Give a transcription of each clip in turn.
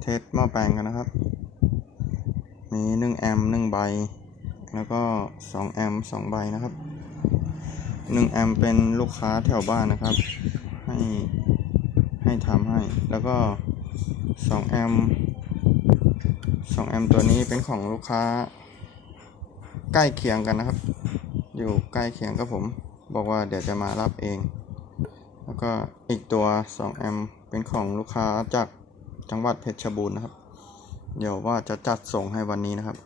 เทสหม้อแปลงกันนะครับ มีหนึ่งแอมป์หนึ่งใบ แล้วก็สองแอมป์สองใบนะครับหนึ่งแอมป์เป็นลูกค้าแถวบ้านนะครับ ให้ให้ทำให้ แล้วก็สองแอมป์สองแอมป์ตัวนี้เป็นของลูกค้า ใกล้เคียงกันนะครับ อยู่ใกล้เคียงกับผม บอกว่าเดี๋ยวจะมารับเอง แล้วก็อีกตัว2แอมป์เป็นของลูกค้าจาก จังหวัดเพชรบูรณ์นะครับ เดี๋ยวว่าจะจัดส่งให้วันนี้นะครับ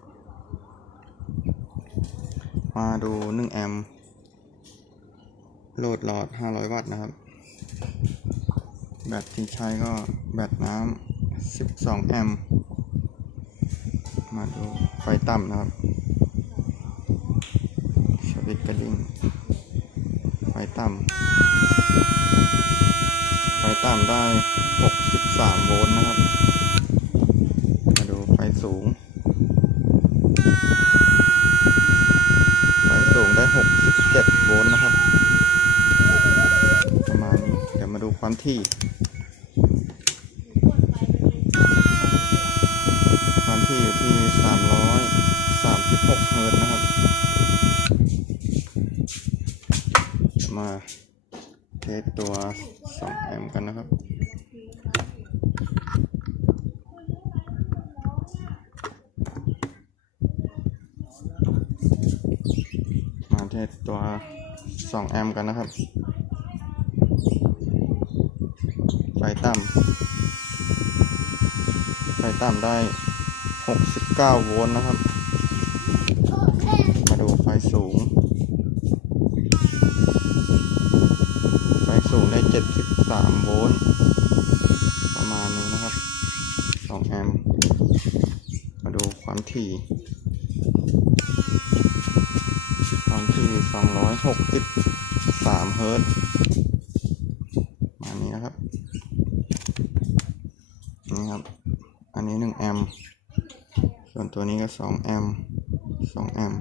มาดู1แอมโหลดหลอด 500 วัตต์นะครับ แบตที่ใช้ก็แบตน้ำ12 แอมมาดูไฟต่ำนะครับสวิตกระดิ่งไฟต่ำ ไฟต่ำได้ 63 โวลต์นะครับ มาดูไฟสูง ไฟสูงได้ 67 โวลต์นะครับ ประมาณนี้ เดี๋ยวมาดูความถี่ ความถี่อยู่ที่ 336 เฮิร์ตซ์นะครับ มา สตัว 2 แอมป์กันนะครับมาเทสตัว 2 แอมป์กันนะครับไฟต่ำไฟต่ำได้ 69 โวลต์นะครับ มาดูไฟสูง ไฟสูงได้ 73โวลต์ประมาณนี้นะครับ2แอมป์มาดูความถี่ ความถี่263เฮิรตซ์ประมาณนี้นะครับ นี่ครับ อันนี้1แอมป์ส่วนตัวนี้ก็2แอมป์2แอมป์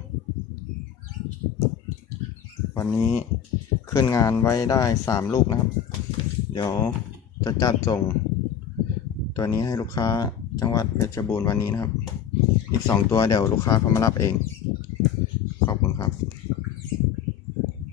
วันนี้ขึ้นงานไว้ได้ 3 ลูกนะครับ เดี๋ยวจะจัดส่ง ตัวนี้ให้ลูกค้าจังหวัดเพชรบูรณ์วันนี้นะครับ อีก 2 ตัวเดี๋ยวลูกค้าเขามารับเอง ขอบคุณครับ